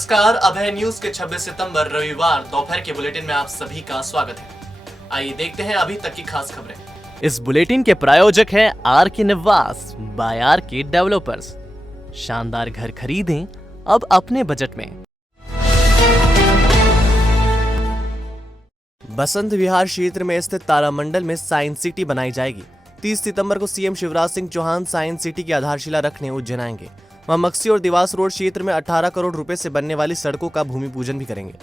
नमस्कार, अभय न्यूज के 26 सितंबर रविवार दोपहर के बुलेटिन में आप सभी का स्वागत है। आइए देखते हैं अभी तक की खास खबरें। इस बुलेटिन के प्रायोजक हैं आर के निवास बाय आर के डेवलपर्स। शानदार घर खरीदें अब अपने बजट में। बसंत विहार क्षेत्र में स्थित तारामंडल में साइंस सिटी बनाई जाएगी। 30 सितंबर को CM Shivraj Singh Chouhan science city की आधारशिला रखने उज्जैन आएंगे। वहां मक्सी और देवास रोड क्षेत्र में 18 करोड़ रुपए से बनने वाली सड़कों का भूमि पूजन भी करेंगे।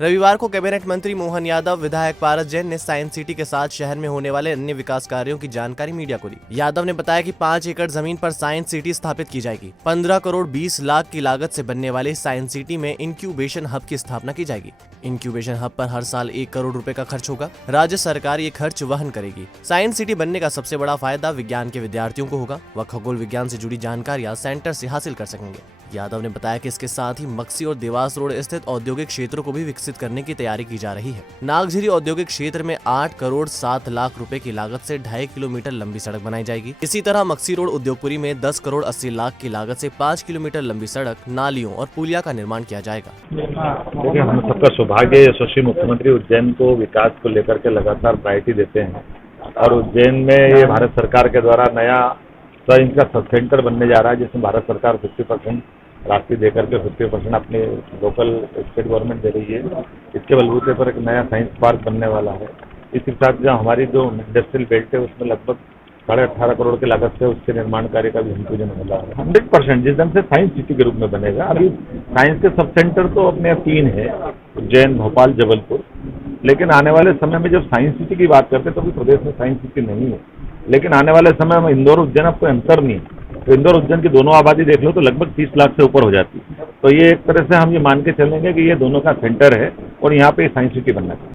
रविवार को कैबिनेट मंत्री मोहन यादव, विधायक पारस जैन ने साइंस सिटी के साथ शहर में होने वाले अन्य विकास कार्यों की जानकारी मीडिया को दी। यादव ने बताया कि 5 एकड़ जमीन पर साइंस सिटी स्थापित की जाएगी। 15 करोड़ 20 लाख की लागत से बनने वाले साइंस सिटी में इंक्यूबेशन हब की स्थापना की जाएगी। इंक्यूबेशन हब पर हर साल 1 करोड़ रुपए का खर्च होगा। राज्य सरकार ये खर्च वहन करेगी। साइंस सिटी बनने का सबसे बड़ा फायदा विज्ञान के विद्यार्थियों को होगा। वह खगोल विज्ञान से जुड़ी जानकारियां सेंटर से हासिल कर सकेंगे। यादव ने बताया कि इसके साथ ही मक्सी और देवास रोड स्थित औद्योगिक क्षेत्रों को भी विकसित करने की तैयारी की जा रही है। नागझिरी औद्योगिक क्षेत्र में 8 करोड़ 7 लाख रुपए की लागत से 2.5 किलोमीटर लंबी सड़क बनाई जाएगी। इसी तरह मक्सी रोड उद्योगपुरी में 10 करोड़ 80 लाख की लागत से 5 किलोमीटर लंबी सड़क, नालियों और पुलिया का निर्माण किया जाएगा। देखिए, हम सबका सौभाग्य यशस्वी मुख्यमंत्री उज्जैन को विकास को लेकर के लगातार प्रायोरिटी देते हैं और उज्जैन में ये भारत सरकार के द्वारा नया साइंस का सब सेंटर बनने जा रहा है, जिसमें भारत सरकार 50% राशि देकर के 50% अपने लोकल स्टेट गवर्नमेंट दे रही है। इसके बलबूते पर एक नया साइंस पार्क बनने वाला है। इसके साथ जो हमारी जो इंडस्ट्रियल बेल्ट है उसमें लगभग 18.5 करोड़ की लागत से उसके निर्माण कार्य का भी भूमि पूजन होगा। 100% जिस ढंग से साइंस सिटी के रूप में बनेगा। अभी साइंस के सब सेंटर तो अपने 3 है, उज्जैन, भोपाल, जबलपुर। लेकिन आने वाले समय में जब साइंस सिटी की बात करते हैं तो अभी प्रदेश में साइंस सिटी नहीं है। लेकिन आने वाले समय में इंदौर उज्जैन अब कोई अंतर नहीं है। तो इंदौर उज्जैन की दोनों आबादी देख लो तो लगभग 30 लाख से ऊपर हो जाती है। तो ये एक तरह से हम ये मान के चलेंगे कि ये दोनों का सेंटर है और यहाँ पे साइंस सिटी बनना चाहिए।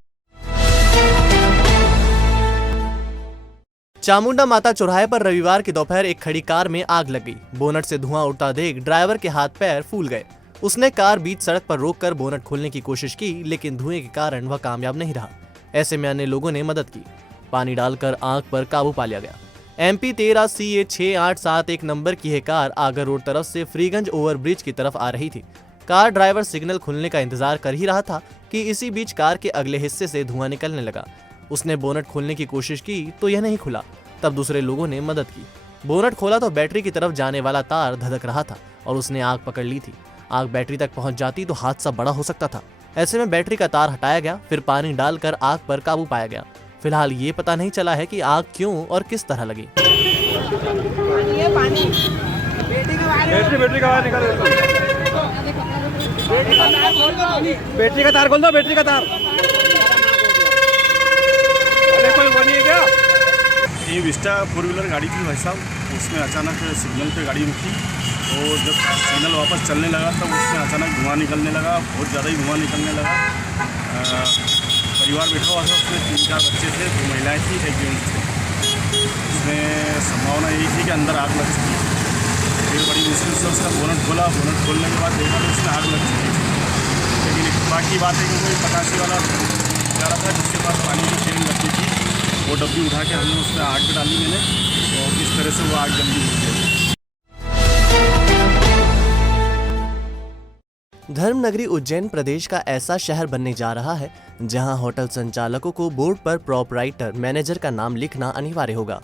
चामुंडा माता चौराहे पर रविवार की दोपहर एक खड़ी कार में आग लग गई। बोनट से धुआं उड़ता देख ड्राइवर के हाथ पैर फूल गए। उसने कार बीच सड़क पर रोककर बोनट खोलने की कोशिश की, लेकिन धुएं के कारण वह कामयाब नहीं रहा। ऐसे में अन्य लोगों ने मदद की। पानी डालकर आग पर काबू पा लिया गया। MP 13 CA 6871 नंबर की यह कार आगर रोड तरफ से फ्रीगंज ओवरब्रिज की तरफ आ रही थी। कार ड्राइवर सिग्नल खुलने का इंतजार कर ही रहा था कि इसी बीच कार के अगले हिस्से से धुआं निकलने लगा। उसने बोनट खोलने की कोशिश की तो यह नहीं खुला। तब दूसरे लोगों ने मदद की। बोनट खोला तो बैटरी की तरफ जाने वाला तार धधक रहा था और उसने आग पकड़ ली थी। आग बैटरी तक पहुंच जाती तो हादसा बड़ा हो सकता था। ऐसे में बैटरी का तार हटाया गया, फिर पानी डालकर आग पर काबू पाया गया। फिलहाल ये पता नहीं चला है कि आग क्यों और किस तरह लगी। बैटरी का तार खोल दो, बैटरी का तार। अरे कोई वो नहीं है क्या? ये विस्टा 4 व्हीलर गाड़ी थी भाई साहब, उसमें अचानक सिग्नल पे गाड़ी रुकी और जब सिग्नल वापस चलने लगा तब उसमें अचानक धुआं निकलने लगा, बहुत ज़्यादा ही धुआं निकलने लगा। परिवार बैठा हुआ था, उसमें 3-4 बच्चे थे, 2 महिलाएं थी, 1 जेंट्स थे। उसमें संभावना यही थी कि अंदर आग लग चुकी थी। फिर बड़ी मुश्किल से उसका बोनट खोला। बोनट खोलने के बाद देखा तो उसमें आग लग चुकी थी। लेकिन बाकी बात है कि कोई पटाखे वाला जा रहा था जिसके पास पानी की केन रखी थी, वो डब्बी उठा के हमने उसमें आग डाली मैंने, और इस तरह से वो आग जल्दी बुझ गई। धर्मनगरी उज्जैन प्रदेश का ऐसा शहर बनने जा रहा है जहां होटल संचालकों को बोर्ड पर प्रोपराइटर मैनेजर का नाम लिखना अनिवार्य होगा।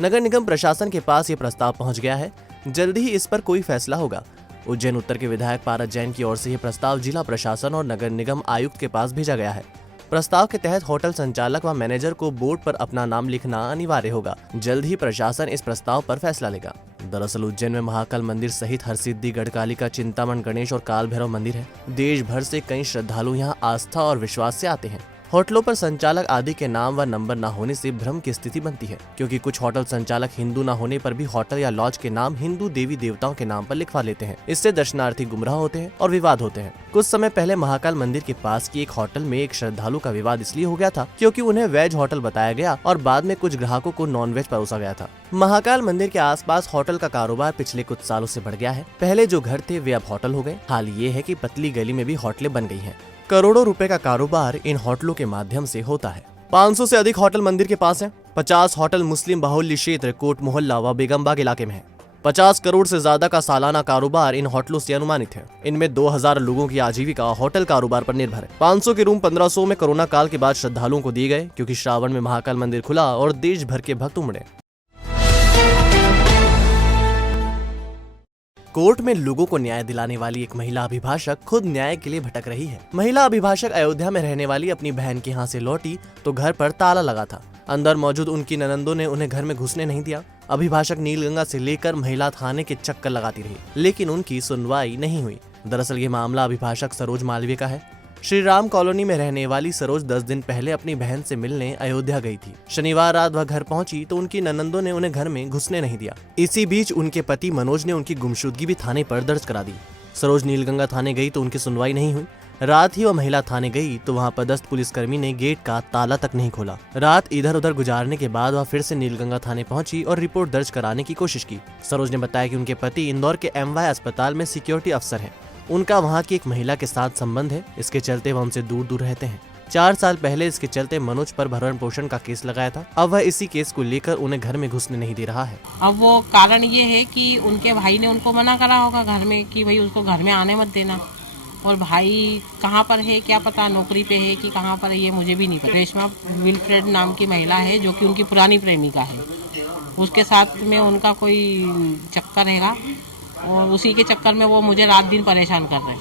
नगर निगम प्रशासन के पास ये प्रस्ताव पहुंच गया है। जल्द ही इस पर कोई फैसला होगा। उज्जैन उत्तर के विधायक पारस जैन की ओर से यह प्रस्ताव जिला प्रशासन और नगर निगम आयुक्त के पास भेजा गया है। प्रस्ताव के तहत होटल संचालक व मैनेजर को बोर्ड पर अपना नाम लिखना अनिवार्य होगा। जल्द ही प्रशासन इस प्रस्ताव पर फैसला लेगा। दरअसल उज्जैन में महाकाल मंदिर सहित हरसिद्धि, गढ़कालिका, चिंतामण गणेश और काल भैरव मंदिर है। देश भर से कई श्रद्धालु यहाँ आस्था और विश्वास से आते हैं। होटलों पर संचालक आदि के नाम व नंबर न होने से भ्रम की स्थिति बनती है, क्योंकि कुछ होटल संचालक हिंदू न होने पर भी होटल या लॉज के नाम हिंदू देवी देवताओं के नाम पर लिखवा लेते हैं। इससे दर्शनार्थी गुमराह होते हैं और विवाद होते हैं। कुछ समय पहले महाकाल मंदिर के पास की एक होटल में एक श्रद्धालु का विवाद इसलिए हो गया था क्योंकि उन्हें वेज होटल बताया गया और बाद में कुछ ग्राहकों को नॉन वेज परोसा गया था। महाकाल मंदिर के आसपास होटल का कारोबार पिछले कुछ सालों से बढ़ गया है। पहले जो घर थे वे अब होटल हो गए। हाल ये है कि पतली गली में भी होटलें बन गई हैं। करोड़ों रुपए का कारोबार इन होटलों के माध्यम से होता है। 500 से अधिक होटल मंदिर के पास हैं। 50 होटल मुस्लिम बाहुल्य क्षेत्र कोट मोहल्ला व बेगमबाग इलाके में है। 50 करोड़ से ज्यादा का सालाना कारोबार इन होटलों से अनुमानित है। इनमें 2000 लोगों की आजीविका होटल कारोबार पर निर्भर है। 500 के रूम 1500 में कोरोना काल के बाद श्रद्धालुओं को दिए गए, क्योंकि श्रावण में महाकाल मंदिर खुला और देश भर के भक्त उमड़े। कोर्ट में लोगों को न्याय दिलाने वाली एक महिला अभिभाषक खुद न्याय के लिए भटक रही है। महिला अभिभाषक अयोध्या में रहने वाली अपनी बहन के यहाँ से लौटी तो घर पर ताला लगा था। अंदर मौजूद उनकी ननंदों ने उन्हें घर में घुसने नहीं दिया। अभिभाषक नीलगंगा से लेकर महिला थाने के चक्कर लगाती रही, लेकिन उनकी सुनवाई नहीं हुई। दरअसल ये मामला अभिभाषक सरोज मालवीय का है। श्री राम कॉलोनी में रहने वाली सरोज 10 दिन पहले अपनी बहन से मिलने अयोध्या गई थी। शनिवार रात वह घर पहुंची तो उनकी ननंदों ने उन्हें घर में घुसने नहीं दिया। इसी बीच उनके पति मनोज ने उनकी गुमशुदगी भी थाने पर दर्ज करा दी। सरोज नीलगंगा थाने गई तो उनकी सुनवाई नहीं हुई। रात ही वह महिला थाने गई तो वहां पदस्थ पुलिसकर्मी ने गेट का ताला तक नहीं खोला। रात इधर उधर गुजारने के बाद वह फिर से नीलगंगा थाने पहुंची और रिपोर्ट दर्ज कराने की कोशिश की। सरोज ने बताया कि उनके पति इंदौर के MY अस्पताल में सिक्योरिटी अफसर हैं। उनका वहां की एक महिला के साथ संबंध है, इसके चलते वह उनसे दूर दूर रहते हैं। 4 साल पहले इसके चलते मनोज पर भरण पोषण का केस लगाया था। अब वह इसी केस को लेकर उन्हें घर में घुसने नहीं दे रहा है। अब वो कारण ये है कि उनके भाई ने उनको मना करा होगा घर में कि भाई उसको घर में आने मत देना। और भाई कहाँ पर है क्या पता, नौकरी पे है कि कहाँ पर है ये मुझे भी नहीं पता। रेशमा विल्फ्रेड नाम की महिला है जो कि उनकी पुरानी प्रेमिका है। उसके साथ में उनका कोई चक्कर रहेगा और उसी के चक्कर में वो मुझे रात दिन परेशान कर रहे हैं।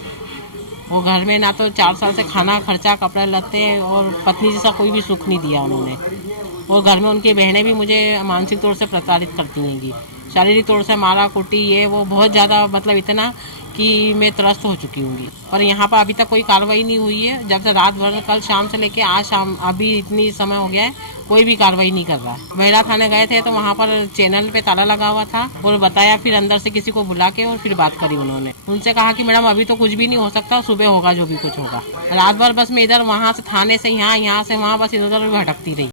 वो घर में ना तो 4 साल से खाना खर्चा कपड़े लत्ते और पत्नी जैसा कोई भी सुख नहीं दिया उन्होंने। और घर में उनकी बहनें भी मुझे मानसिक तौर से प्रताड़ित करती हैं, शारीरिक तौर से मारा कुटी ये वो बहुत ज़्यादा, मतलब इतना कि मैं त्रस्त हो चुकी हूँ। पर यहाँ पर अभी तक कोई कार्रवाई नहीं हुई है। जब से रात भर कल शाम से लेके आज शाम अभी इतनी समय हो गया है, कोई भी कार्रवाई नहीं कर रहा है। महिला थाने गए थे तो वहाँ पर चैनल पे ताला लगा हुआ था और बताया, फिर अंदर से किसी को बुला के और फिर बात करी उन्होंने। उनसे कहा कि मैडम अभी तो कुछ भी नहीं हो सकता, सुबह होगा जो भी कुछ होगा। रात भर बस मैं इधर वहाँ से थाने से यहाँ, यहाँ से वहाँ बस इधर उधर भटकती रही।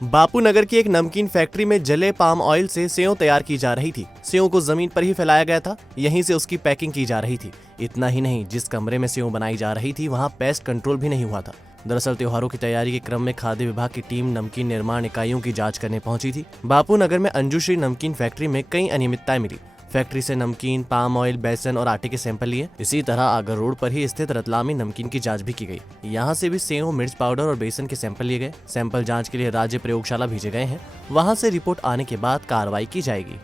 बापू नगर की एक नमकीन फैक्ट्री में जले पाम ऑयल से सेव तैयार की जा रही थी। सेव को जमीन पर ही फैलाया गया था, यहीं से उसकी पैकिंग की जा रही थी। इतना ही नहीं, जिस कमरे में सेव बनाई जा रही थी वहां पेस्ट कंट्रोल भी नहीं हुआ था। दरअसल त्योहारों की तैयारी के क्रम में खाद्य विभाग की टीम नमकीन निर्माण इकाइयों की जांच करने पहुंची थी। बापू नगर में अंजुश्री नमकीन फैक्ट्री में कई अनियमितताएं मिली। फैक्ट्री से नमकीन, पाम ऑयल, बेसन और आटे के सैंपल लिए। इसी तरह आगर रोड पर ही स्थित रतलामी नमकीन की जांच भी की गई। यहाँ से भी सेव, मिर्च पाउडर और बेसन के सैंपल लिए गए। सैंपल जांच के लिए राज्य प्रयोगशाला भेजे गए हैं। वहां से रिपोर्ट आने के बाद कार्रवाई की जाएगी।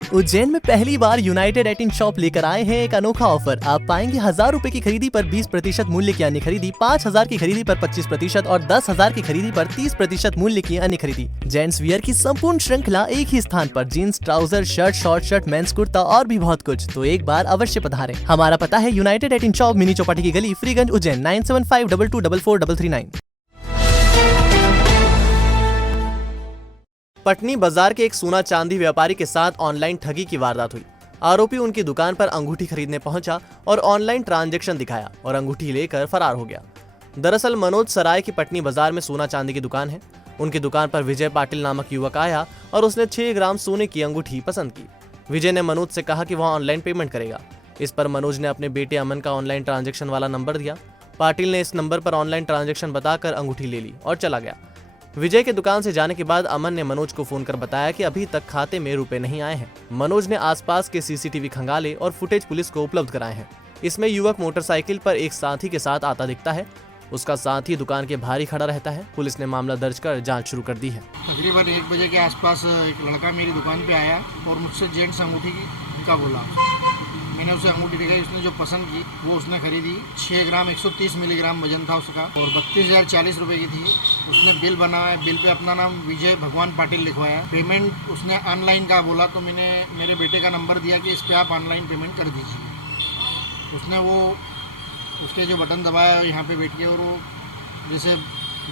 उज्जैन में पहली बार यूनाइटेड 18 शॉप लेकर आए हैं एक अनोखा ऑफर। आप पाएंगे 1000 रुपए की खरीदी पर 20% मूल्य की अन्य खरीदी, 5000 की खरीदी पर 25% और 10,000 की खरीदी पर 30% मूल्य की अन्य खरीदी। जेंट्स वियर की संपूर्ण श्रृंखला एक ही स्थान पर। Jeans, trouser, shirt, short shirt, men's kurta और भी बहुत कुछ। तो एक बार अवश्य पधारें। हमारा पता है यूनाइटेड 18 शॉप, मिनी चौपाटी की गली, फ्रीगंज, उज्जैन 9752244339। पटनी बाजार के एक सोना चांदी व्यापारी के साथ ऑनलाइन ठगी की वारदात हुई। आरोपी उनकी दुकान पर अंगूठी खरीदने पहुंचा और ऑनलाइन ट्रांजैक्शन दिखाया और अंगूठी लेकर फरार हो गया। दरअसल मनोज सराय की पटनी बाजार में सोना चांदी की दुकान है। उनकी दुकान पर विजय पाटिल नामक युवक आया और उसने 6 ग्राम सोने की अंगूठी पसंद की। विजय ने मनोज से कहा कि वह ऑनलाइन पेमेंट करेगा। इस पर मनोज ने अपने बेटे अमन का ऑनलाइन ट्रांजैक्शन वाला नंबर दिया। पाटिल ने इस नंबर पर ऑनलाइन ट्रांजैक्शन बताकर अंगूठी ले ली और चला गया। विजय के दुकान से जाने के बाद अमन ने मनोज को फोन कर बताया कि अभी तक खाते में रुपए नहीं आए हैं। मनोज ने आसपास के CCTV खंगाले और फुटेज पुलिस को उपलब्ध कराए हैं। इसमें युवक मोटरसाइकिल पर एक साथी के साथ आता दिखता है। उसका साथी दुकान के बाहर ही खड़ा रहता है। पुलिस ने मामला दर्ज कर जांच शुरू कर दी है। तकरीबन 1 बजे के आसपास एक लड़का मेरी दुकान पे आया और मुझसे जेंट्स अंगूठी का बोला। मैंने उसे अंगूठी दिखाई, उसने जो पसंद की वो उसने खरीदी। 6 ग्राम 130 मिलीग्राम वजन था उसका और 32,040 रुपये की थी। उसने बिल बनाया, बिल पे अपना नाम विजय भगवान पाटिल लिखवाया। पेमेंट उसने ऑनलाइन का बोला तो मैंने मेरे बेटे का नंबर दिया कि इस पर आप ऑनलाइन पेमेंट कर दीजिए। उसने वो उसके जो बटन दबाया यहाँ पे बैठ के और वो जैसे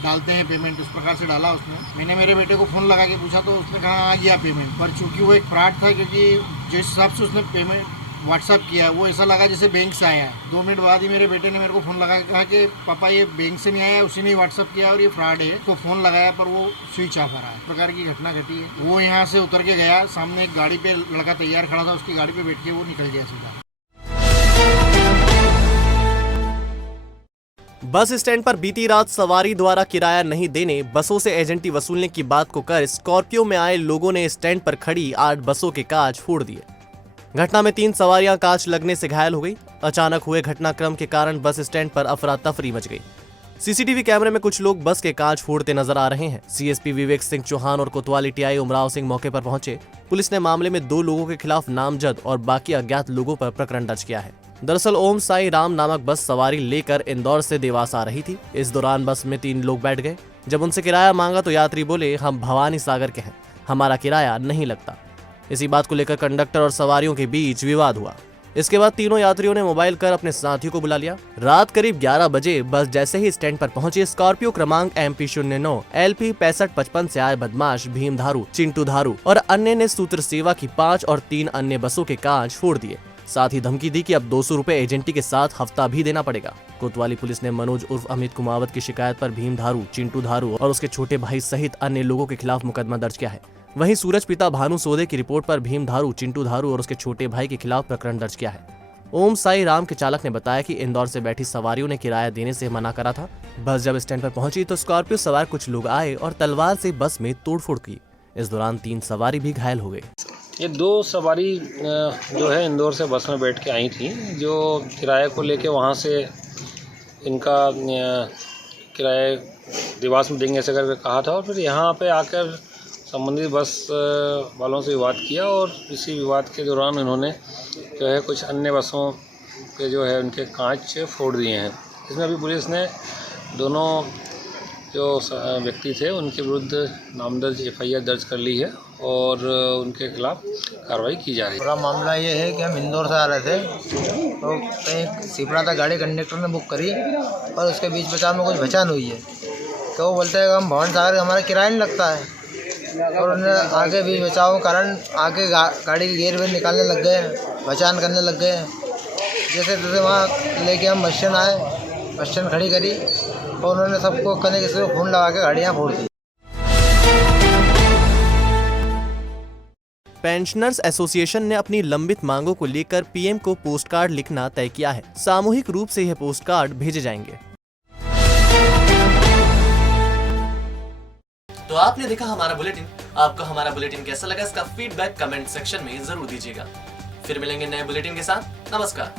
डालते हैं पेमेंट उस प्रकार से डाला उसने। मैंने मेरे बेटे को फ़ोन लगा के पूछा तो उसने कहा आ गया पेमेंट। पर चूँकि वो एक फ्रॉड था, क्योंकि जिस हिसाब से उसने पेमेंट व्हाट्सअप किया वो ऐसा लगा जैसे बैंक से आया है। 2 मिनट बाद ही मेरे बेटे ने मेरे को फ़ोन लगा के कहा कि पापा ये बैंक से नहीं आया, उसी ने व्हाट्सअप किया और ये फ्रॉड है। तो फ़ोन लगाया पर वो स्विच ऑफ आ रहा है। इस प्रकार की घटना घटी है। वो यहाँ से उतर के गया, सामने एक गाड़ी पे लड़का तैयार खड़ा था, उसकी गाड़ी पे बैठ के वो निकल गया सीधा। बस स्टैंड पर बीती रात सवारी द्वारा किराया नहीं देने, बसों से एजेंटी वसूलने की बात को कर स्कॉर्पियो में आए लोगों ने स्टैंड पर खड़ी 8 बसों के कांच फोड़ दिए। घटना में 3 सवारियां कांच लगने से घायल हो गई। अचानक हुए घटनाक्रम के कारण बस स्टैंड पर अफरा तफरी मच गई। सीसीटीवी कैमरे में कुछ लोग बस के कांच फोड़ते नजर आ रहे हैं। सीएसपी विवेक सिंह चौहान और कोतवाली टीआई उमराव सिंह मौके पर पहुंचे। पुलिस ने मामले में 2 लोगों के खिलाफ नामजद और बाकी अज्ञात लोगों पर प्रकरण दर्ज किया है। दरअसल ओम साई राम नामक बस सवारी लेकर इंदौर से देवास आ रही थी। इस दौरान बस में 3 लोग बैठ गए। जब उनसे किराया मांगा तो यात्री बोले, हम भवानी सागर के हैं, हमारा किराया नहीं लगता। इसी बात को लेकर कंडक्टर और सवारियों के बीच विवाद हुआ। इसके बाद तीनों यात्रियों ने मोबाइल कर अपने साथियों को बुला लिया। रात करीब 11 बजे बस जैसे ही स्टैंड पर पहुंची, स्कॉर्पियो क्रमांक MP09 LP 6555 से आए बदमाश भीम धारू, चिंटू धारू और अन्य ने सूत्र सेवा की 5 और 3 अन्य बसों के कांच फोड़ दिए। साथ ही धमकी दी कि अब 200 रुपए एजेंटी के साथ हफ्ता भी देना पड़ेगा। कोतवाली पुलिस ने मनोज उर्फ अमित कुमावत की शिकायत पर भीम धारू, चिंटू धारू और उसके छोटे भाई सहित अन्य लोगों के खिलाफ मुकदमा दर्ज किया है। वहीं सूरज पिता भानु सोदे की रिपोर्ट पर भीम धारू, चिंटू धारू और उसके छोटे भाई के खिलाफ प्रकरण दर्ज किया है। ओम साई राम के चालक ने बताया कि इंदौर से बैठी सवारियों ने किराया देने से मना करा था। बस जब स्टैंड पर पहुंची तो स्कॉर्पियो सवार कुछ लोग आए और तलवार से बस में तोड़फोड़ की। इस दौरान 3 सवारी भी घायल हो गए। ये 2 सवारी जो है इंदौर से बस में बैठ के आई थी, जो किराए को लेके वहाँ से इनका किराए देवास में देंगे ऐसे करके कहा था और फिर यहाँ पे आकर संबंधित बस वालों से विवाद किया और इसी विवाद के दौरान इन्होंने जो है कुछ अन्य बसों के जो है उनके कांच फोड़ दिए हैं। इसमें अभी पुलिस ने दोनों जो व्यक्ति थे उनके विरुद्ध नामदर्ज FIR दर्ज कर ली है और उनके खिलाफ कार्रवाई की जा रही है। पूरा मामला ये है कि हम इंदौर से आ रहे थे तो कहीं सिपरा था, गाड़ी कंडक्टर ने बुक करी और उसके बीच बचाव में कुछ बचान हुई है तो वो बोलते हैं हम भवन सागर हमारा किराया नहीं लगता है और उन्हें आगे बीच बचाव के कारण आगे गाड़ी के गियर में निकालने लग गए, बचान करने लग गए। जैसे तैसे वहाँ लेके हम बस स्टैंड आए, बस स्टैंड खड़ी करी और उन्होंने सबको कने किसी को खून लगा के गाड़ियाँ फोड़ दी। पेंशनर्स एसोसिएशन ने अपनी लंबित मांगों को लेकर PM को पोस्ट कार्ड लिखना तय किया है। सामूहिक रूप से यह पोस्ट कार्ड भेजे जाएंगे। तो आपने देखा हमारा बुलेटिन। आपको हमारा बुलेटिन कैसा लगा, इसका फीडबैक कमेंट सेक्शन में जरूर दीजिएगा। फिर मिलेंगे नए बुलेटिन के साथ। नमस्कार।